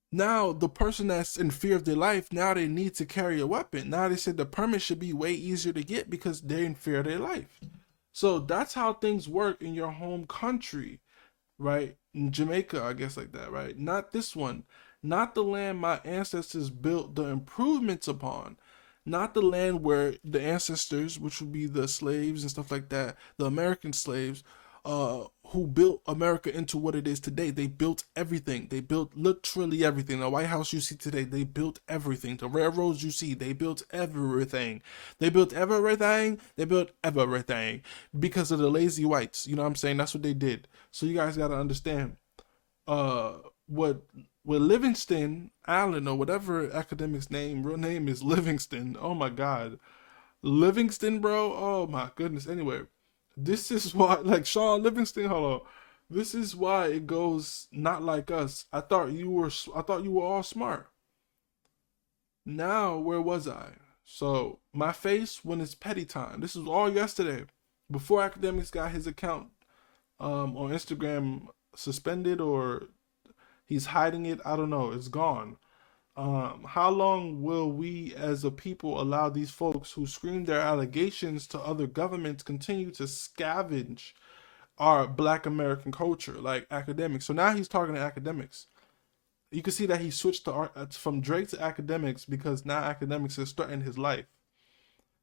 Now the person that's in fear of their life, now they need to carry a weapon. Now they said the permit should be way easier to get because they're in fear of their life. So that's how things work in your home country, right? In Jamaica, I guess, like that, right? Not this one. Not the land my ancestors built the improvements upon. Not the land where the ancestors, which would be the slaves and stuff like that, the American slaves, who built America into what it is today. They built everything. They built literally everything. The White House you see today, they built everything. The railroads you see, they built everything. They built everything. They built everything because of the lazy whites. You know what I'm saying? That's what they did. So you guys got to understand what Livingston Allen, or whatever Academic's name, real name is Livingston. Oh my God. Livingston, bro. Oh my goodness. Anyway, this is why, like Sean Livingston, hold on. This is why it goes not like us. I thought you were all smart. Now, where was I? So my face when it's petty time. This was all yesterday, before Academics got his account on Instagram suspended, or he's hiding it. I don't know. It's gone. How long will we as a people allow these folks who scream their allegations to other governments continue to scavenge our Black American culture, like Academics? So now he's talking to Academics. You can see that he switched from Drake to Academics because now Academics is threatening his life.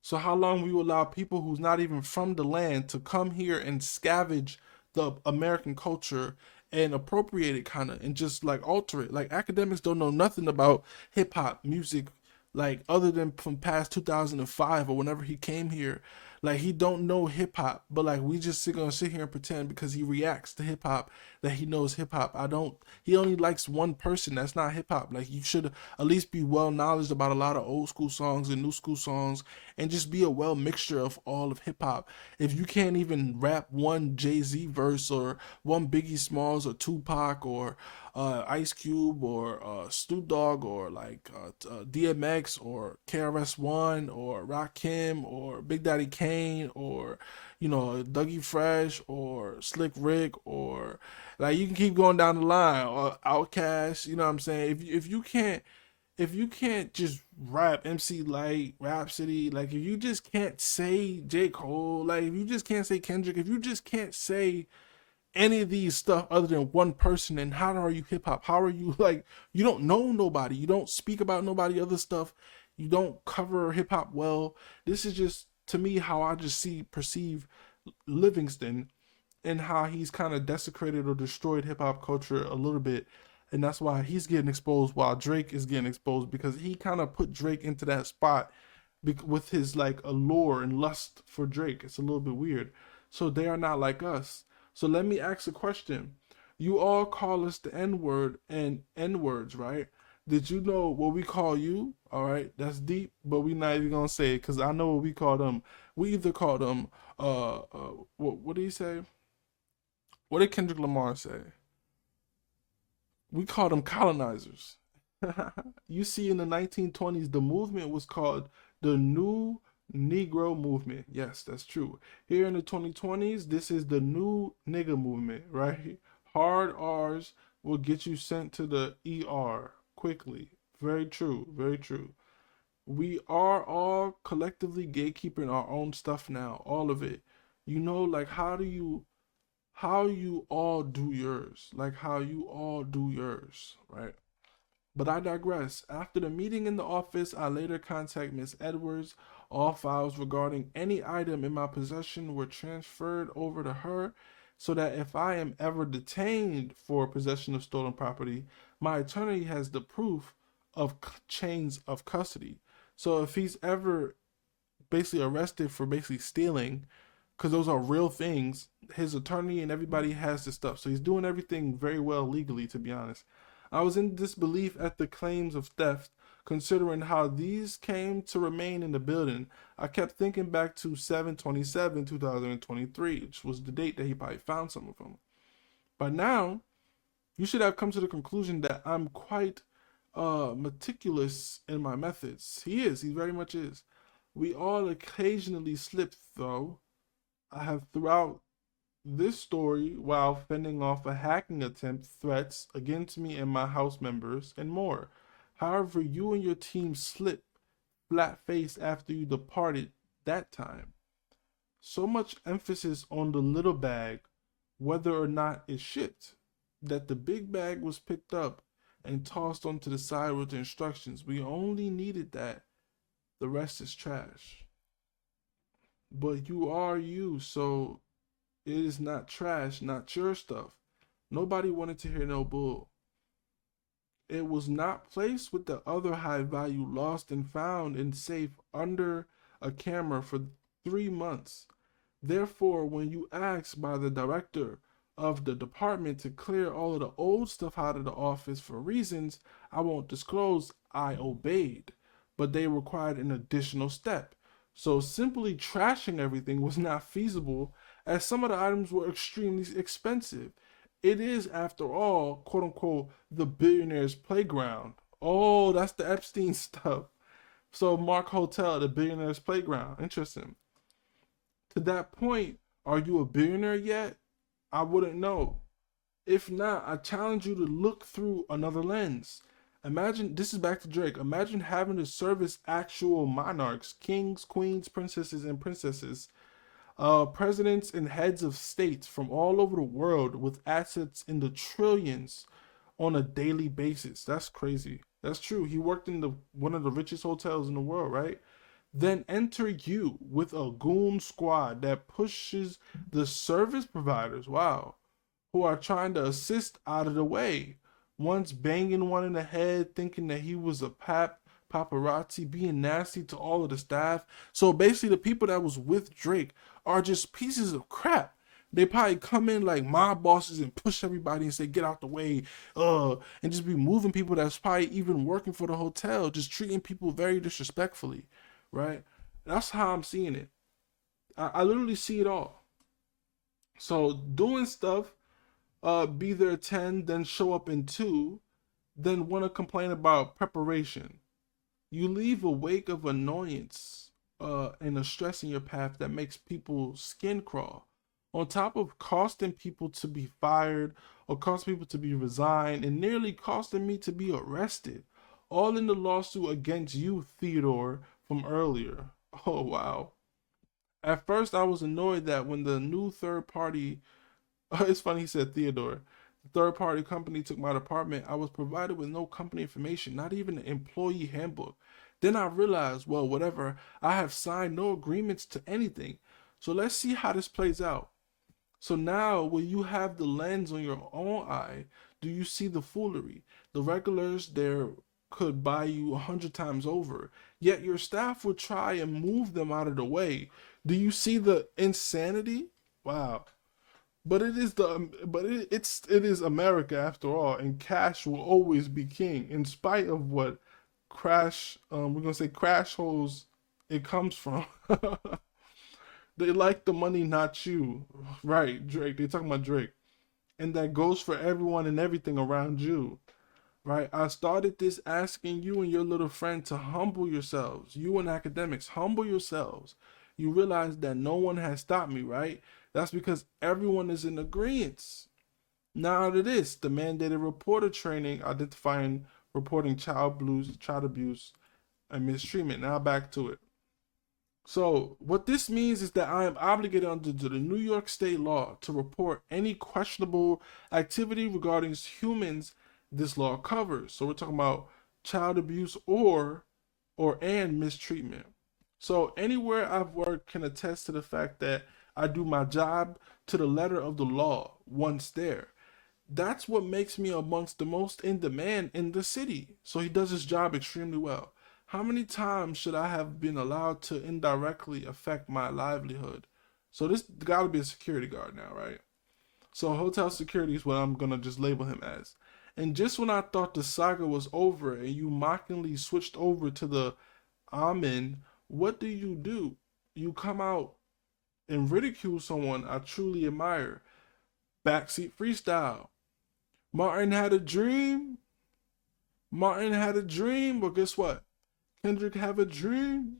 So how long will you allow people who's not even from the land to come here and scavenge the American culture and appropriate it, kind of, and just like alter it? Like Academics don't know nothing about hip hop music, like other than from past 2005 or whenever he came here. Like he don't know hip hop, but like we just gonna sit here and pretend because he reacts to hip hop that he knows hip hop. He only likes one person that's not hip hop. Like you should at least be well knowledgeable about a lot of old school songs and new school songs, and just be a well mixture of all of hip hop. If you can't even rap one Jay-Z verse or one Biggie Smalls or Tupac or Ice Cube or Snoop Dogg or like DMX or KRS-One or Rakim or Big Daddy Kane or Dougie Fresh or Slick Rick, or like you can keep going down the line, or Outkast. You know what I'm saying? If you can't just rap MC Light, Rhapsody, like if you just can't say J. Cole, like if you just can't say Kendrick, if you just can't say any of these stuff other than one person, and how are you hip hop? How are you like, you don't know nobody, you don't speak about nobody other stuff, you don't cover hip hop well. This is just to me how I just perceive Livingston, and how he's kind of desecrated or destroyed hip hop culture a little bit. And that's why he's getting exposed while Drake is getting exposed, because he kind of put Drake into that spot with his like allure and lust for Drake. It's a little bit weird. So they are not like us. So let me ask a question. You all call us the N word and N words, right? Did you know what we call you? All right, that's deep, but we not even gonna say it because I know what we call them. We either call them what did he say? What did Kendrick Lamar say? We call them colonizers. You see, in the 1920s, the movement was called the New Negro Movement. Yes, that's true. Here in the 2020s, this is the new nigga movement, right? Hard R's will get you sent to the ER quickly. Very true, very true. We are all collectively gatekeeping our own stuff now, all of it. You know, like how you all do yours, like how you all do yours, right? But I digress. After the meeting in the office, I later contact Miss Edwards. All files regarding any item in my possession were transferred over to her so that if I am ever detained for possession of stolen property, my attorney has the proof of chains of custody. So if he's ever basically arrested for basically stealing, because those are real things, his attorney and everybody has this stuff. So he's doing everything very well legally, to be honest. I was in disbelief at the claims of theft, considering how these came to remain in the building. I kept thinking back to 7/27/2023, which was the date that he probably found some of them. By now, you should have come to the conclusion that I'm quite meticulous in my methods. He very much is. We all occasionally slip, though. I have throughout this story, while fending off a hacking attempt, threats against me and my house members, and more. However, you and your team slipped flat-faced after you departed that time. So much emphasis on the little bag, whether or not it shipped, that the big bag was picked up and tossed onto the side with the instructions. We only needed that. The rest is trash. But you are you, so it is not trash, not your stuff. Nobody wanted to hear no bull. It was not placed with the other high value lost and found in safe under a camera for 3 months. Therefore, when you asked by the director of the department to clear all of the old stuff out of the office for reasons I won't disclose, I obeyed. But they required an additional step. So simply trashing everything was not feasible, as some of the items were extremely expensive. It is, after all, quote unquote, the billionaire's playground. Oh, that's the Epstein stuff. So Mark Hotel, the billionaire's playground. Interesting. To that point, are you a billionaire yet? I wouldn't know. If not, I challenge you to look through another lens. Imagine, this is back to Drake. Imagine having to service actual monarchs, kings, queens, princesses, and princesses, presidents and heads of states from all over the world with assets in the trillions on a daily basis. That's crazy. That's true. He worked in one of the richest hotels in the world, right? Then enter you with a goon squad that pushes the service providers, wow, who are trying to assist out of the way. Once banging one in the head, thinking that he was a paparazzi, being nasty to all of the staff. So basically, the people that was with Drake are just pieces of crap. They probably come in like mob bosses and push everybody and say, get out the way, and just be moving people that's probably even working for the hotel, just treating people very disrespectfully, right? That's how I'm seeing it. I literally see it all. So doing stuff, be there 10, then show up in 2, then want to complain about preparation. You leave a wake of annoyance and a stress in your path that makes people's skin crawl. On top of costing people to be fired or costing people to be resigned and nearly costing me to be arrested. All in the lawsuit against you, Theodore, from earlier. Oh, wow. At first, I was annoyed that when the new third party It's funny he said Theodore. The third party company took my department. I was provided with no company information, not even an employee handbook. Then I realized, well, whatever, I have signed no agreements to anything. So let's see how this plays out. So now, when you have the lens on your own eye, do you see the foolery? The regulars there could buy you 100 times over, yet your staff would try and move them out of the way. Do you see the insanity? Wow. But it is America after all, and cash will always be king, in spite of what we're gonna say crash holes it comes from. They like the money, not you. Right, Drake. They talking about Drake. And that goes for everyone and everything around you. Right? I started this asking you and your little friend to humble yourselves. You and Akademiks, humble yourselves. You realize that no one has stopped me, right? That's because everyone is in agreement. Now to this, the mandated reporter training, identifying, reporting child abuse, and mistreatment. Now back to it. So what this means is that I am obligated under the New York state law to report any questionable activity regarding humans this law covers. So we're talking about child abuse and mistreatment. So anywhere I've worked can attest to the fact that I do my job to the letter of the law once there. That's what makes me amongst the most in demand in the city. So he does his job extremely well. How many times should I have been allowed to indirectly affect my livelihood? So this got to be a security guard now, right? So hotel security is what I'm going to just label him as. And just when I thought the saga was over and you mockingly switched over to the Amen, what do? You come out and ridicule someone I truly admire. Backseat freestyle. Martin had a dream. But guess what? Kendrick have a dream.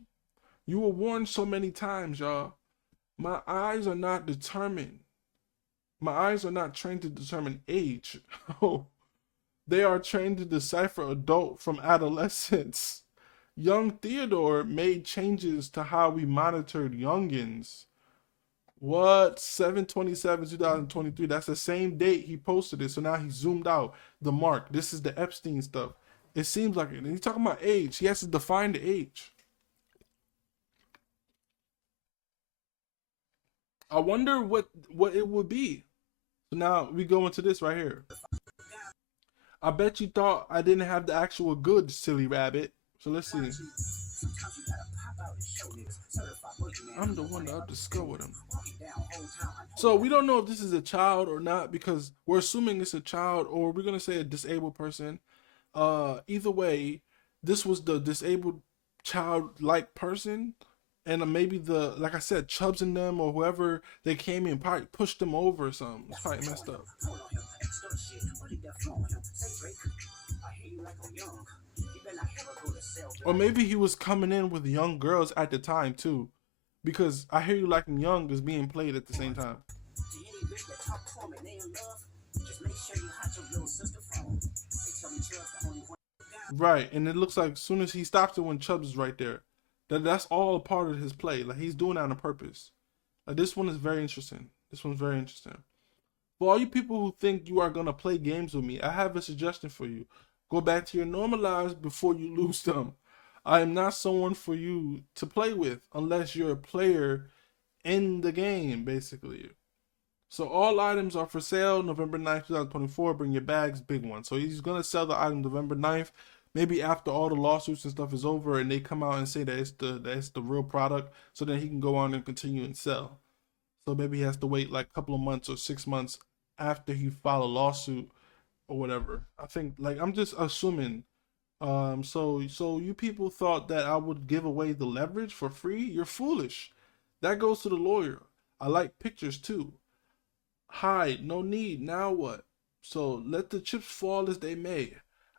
You were warned so many times, y'all. My eyes are not determined. My eyes are not trained to determine age. They are trained to decipher adult from adolescence. Young Theodore made changes to how we monitored youngins. What? 7/27/2023. That's the same date he posted it. So now he zoomed out the mark. This is the Epstein stuff. It seems like it. And he's talking about age. He has to define the age. I wonder what it would be. So now we go into this right here. I bet you thought I didn't have the actual goods, silly rabbit. So let's see. I'm the one that discovered him. So we don't know if this is a child or not because we're assuming it's a child or we're gonna say a disabled person. Either way, this was the disabled child-like person, and maybe like I said, Chubbs and them or whoever they came in probably pushed them over or something. It's probably messed up. Or maybe he was coming in with young girls at the time too, because I Hear You Like 'Em Young is being played at the same time. Right, and it looks like as soon as he stops it when Chubbs is right there, that's all a part of his play. Like he's doing that on purpose. Like this one is very interesting. This one's very interesting. For all you people who think you are gonna play games with me, I have a suggestion for you. Go back to your normal lives before you lose them. I am not someone for you to play with unless you're a player in the game, basically. So all items are for sale November 9th, 2024. Bring your bags, big one. So he's going to sell the item November 9th. Maybe after all the lawsuits and stuff is over and they come out and say that it's the real product, so then he can go on and continue and sell. So maybe he has to wait like a couple of months or 6 months after he filed a lawsuit or whatever. I think, like, I'm just assuming. So you people thought that I would give away the leverage for free? You're foolish. That goes to the lawyer. I like pictures too. Hide, no need. Now what? So let the chips fall as they may.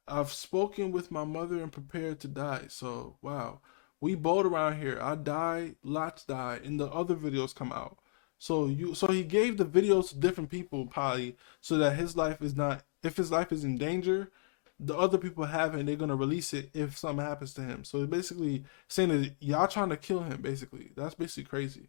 I've spoken with my mother and prepared to die. So wow, we both around here. I die, lots die, and the other videos come out. So he gave the videos to different people probably so that his life is not, if his life is in danger, the other people have it and they're gonna release it if something happens to him. So it's basically saying that y'all trying to kill him. Basically, that's basically crazy.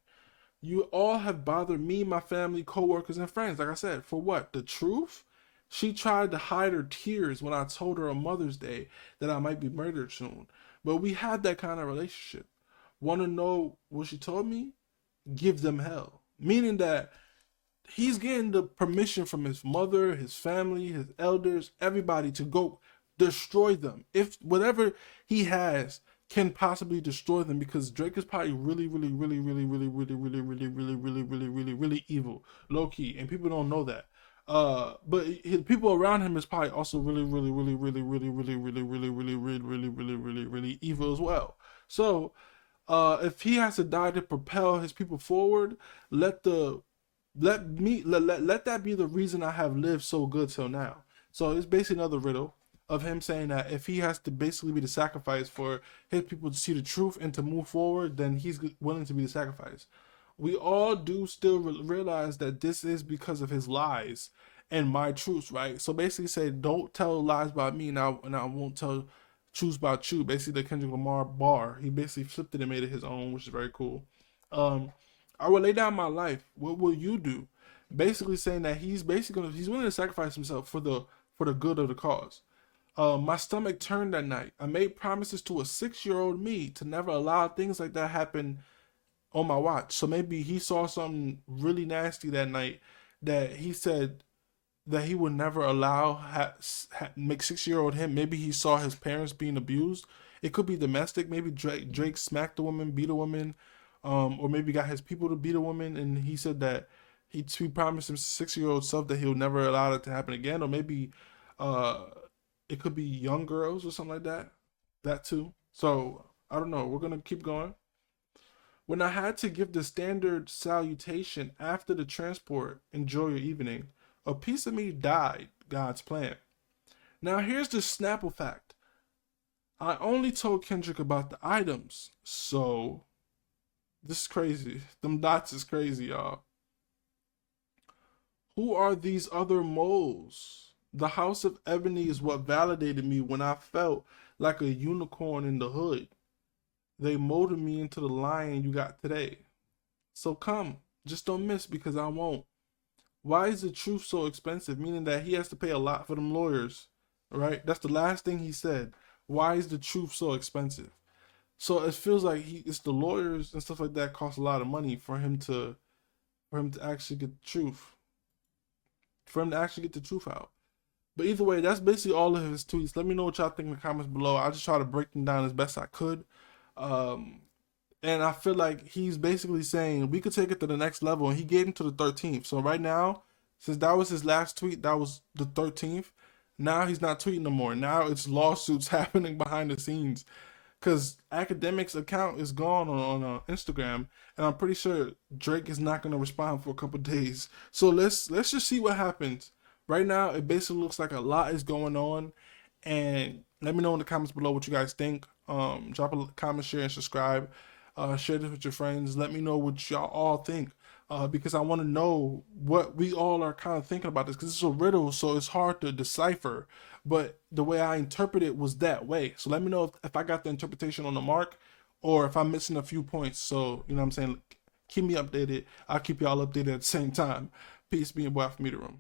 You all have bothered me, my family, coworkers, and friends. Like I said, for what? The truth? She tried to hide her tears when I told her on Mother's Day that I might be murdered soon. But we had that kind of relationship. Want to know what she told me? Give them hell. Meaning that he's getting the permission from his mother, his family, his elders, everybody to go destroy them. If whatever he has can possibly destroy them, because Drake is probably really evil, low key, and people don't know that. But his people around him is probably also really evil as well. So, if he has to die to propel his people forward, let that be the reason I have lived so good till now. So it's basically another riddle of him saying that if he has to basically be the sacrifice for his people to see the truth and to move forward, then he's willing to be the sacrifice. We all do still realize that this is because of his lies and my truths, right? So basically say, don't tell lies about me, and I won't tell truths about you. Basically the Kendrick Lamar bar. He basically flipped it and made it his own, which is very cool. I will lay down my life. What will you do? Basically saying that he's willing to sacrifice himself for the good of the cause. My stomach turned that night. I made promises to a 6-year-old me to never allow things like that happen on my watch. So maybe he saw something really nasty that night that he said that he would never allow make 6-year-old him. Maybe he saw his parents being abused. It could be domestic. Maybe Drake smacked a woman, beat a woman, or maybe got his people to beat a woman, and he said that he promised him 6-year-old self that he'll never allow it to happen again. Or maybe it could be young girls or something like that. That too. So I don't know. We're gonna keep going. When I had to give the standard salutation after the transport, enjoy your evening, a piece of me died, God's plan. Now here's the Snapple fact. I only told Kendrick about the items, so this is crazy. Them dots is crazy, y'all. Who are these other moles? The House of Ebony is what validated me when I felt like a unicorn in the hood. They molded me into the lion you got today. So come, just don't miss because I won't. Why is the truth so expensive? Meaning that he has to pay a lot for them lawyers, right? That's the last thing he said. Why is the truth so expensive? So it feels like it's the lawyers and stuff like that cost a lot of money for him to actually get the truth. For him to actually get the truth out. But either way, that's basically all of his tweets. Let me know what y'all think in the comments below. I'll just try to break them down as best I could. And I feel like he's basically saying we could take it to the next level, and he gave him to the 13th. So right now, since that was his last tweet, that was the 13th. Now he's not tweeting no more. Now it's lawsuits happening behind the scenes, because Akademiks' account is gone on Instagram, and I'm pretty sure Drake is not going to respond for a couple days. So let's just see what happens. Right now, it basically looks like a lot is going on, and let me know in the comments below what you guys think. Drop a comment, share, and subscribe. Share this with your friends. Let me know what y'all all think, because I want to know what we all are kind of thinking about this, because it's a riddle, so it's hard to decipher. But the way I interpret it was that way. So let me know if I got the interpretation on the mark, or if I'm missing a few points. So, you know what I'm saying? Keep me updated. I'll keep y'all updated at the same time. Peace, be your boy, Alphamediaroom.